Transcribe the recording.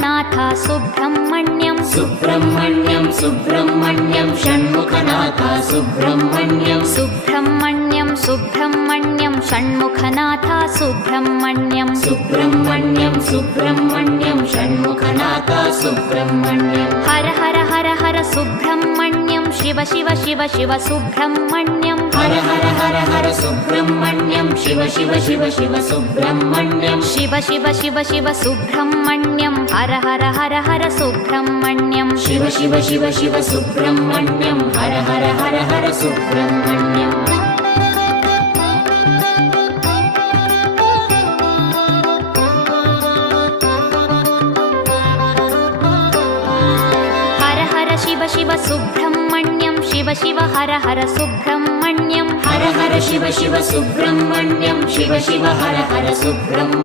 Shanmukhanath Subrahmanyam Subrahmanyam Subrahmanyam Shanmukhanath Subrahmanyam Subrahmanyam Subrahmanyam Shanmukhanath Subrahmanyam Subrahmanyam Subrahmanyam Shanmukhanath Subrahmanyam Har Har Har Har Subrahmanyam Shiva Shiva Shiva Shiva Subrahmanyam Har Har Har Har Subrahmanyam Shiva Shiva Shiva Shiva Subrahmanyam Shiva Shiva Shiva Shiva Subrahmanyam Har Har Har Har Subrahmanyam Shiva Shiva Shiva Shiva Subrahmanyam Har Har Har Har Subrahmanyam Har Har Shiva Shiva Subrahmanyam Shiva Shiva Har Har Subrahmanyam Har Har Shiva Shiva Subrahmanyam Shiva Shiva Har Har Subrahmanyam